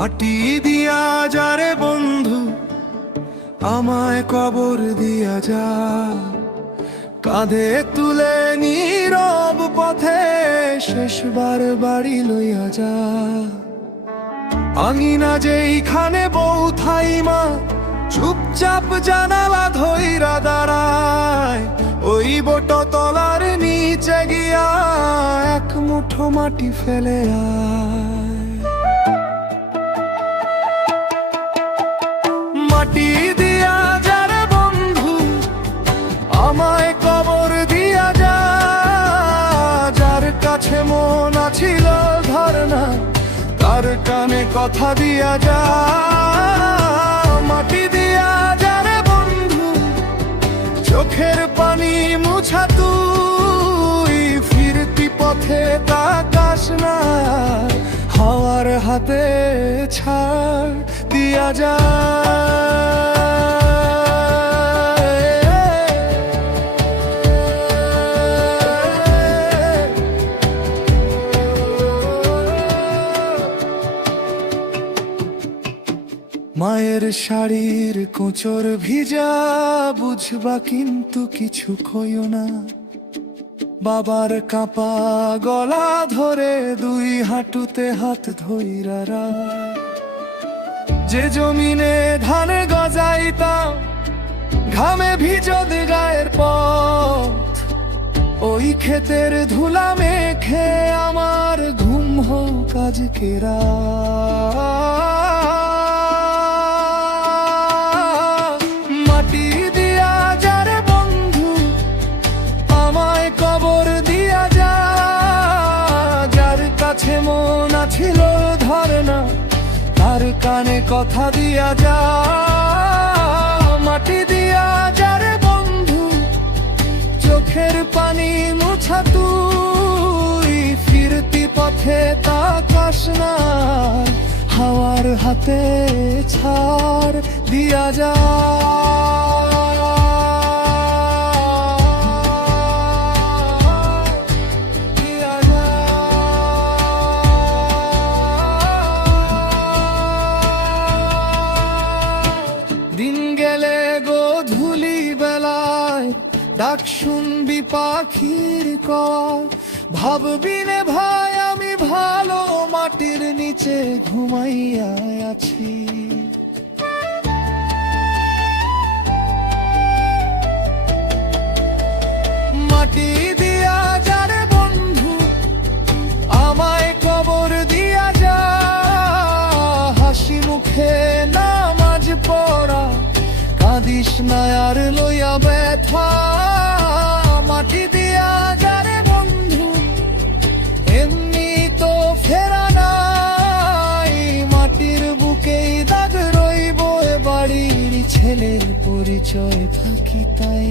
মাটি দিয়া যারে বন্ধু আমায় কবর দিয়া যা, কাঁধে তুলে নীরব পথে শেষবার বাড়ি লইয়া যা। আঙিনা যেইখানে বউ থাইমা চুপচাপ জানালা ধইরা দাঁড়ায়, ওই বট তলার নিচে গিয়া এক মুঠো মাটি ফেলে আয়। মাটি দিয়া যারে বন্ধু আমায় কবর দিয়া যা, যার কাছে মন আছিল ধারণা তার কানে কথা দিয়া যা। মাটি দিয়া যারে বন্ধু চোখের পানি মুছা তুই, ফিরতি পথে তাকাস না, হাওয়ার হাতে ছাড় দিয়া যা। মায়ের শাড়ির কোঁচর ভিজা বুঝবা কিন্তু কিছু কইও না, বাবার কাঁপা গলা ধরে দুই হাঁটুতে হাত ধইরা রাখ। যে জমিনে ধান গজাইতাম ঘামে ভিজদ গায়ের পথ, ওই ক্ষেতের ধুলা মেখে আমার ঘুম হোক আজকে রাত। মাটি দিয়া যারে বন্ধু আমায় কবর দিয়া যা, যার কাছে মন আছিল ধারণা তার কানে কথা দিয়া যা। মাটি দিয়া যারে বন্ধু চোখের পানি মুছা তুই, ফিরতি পথে তাকাস না, হাওয়ার হাতে ছাড় দিয়া যা। দিন গেলে গোধূলি বেলায় ডাক শুনবি পাখির কর, ভাববি নে ভাই আমি ভালো মাটির নিচে ঘুমাইয়া আছি। মাটি দিয়া যারে বন্ধু আমায় কবর দিয়া যা, হাসি মুখে নামাজ পড়া কাঁদিস না আর লইয়া ব্যথা। মাটি দিয়া যারে বন্ধু এমনি তো ফেরা নাই, মাটির বুকেই দাগ রইব এ বাড়ির ছেলের পরিচয় থাকি তাই।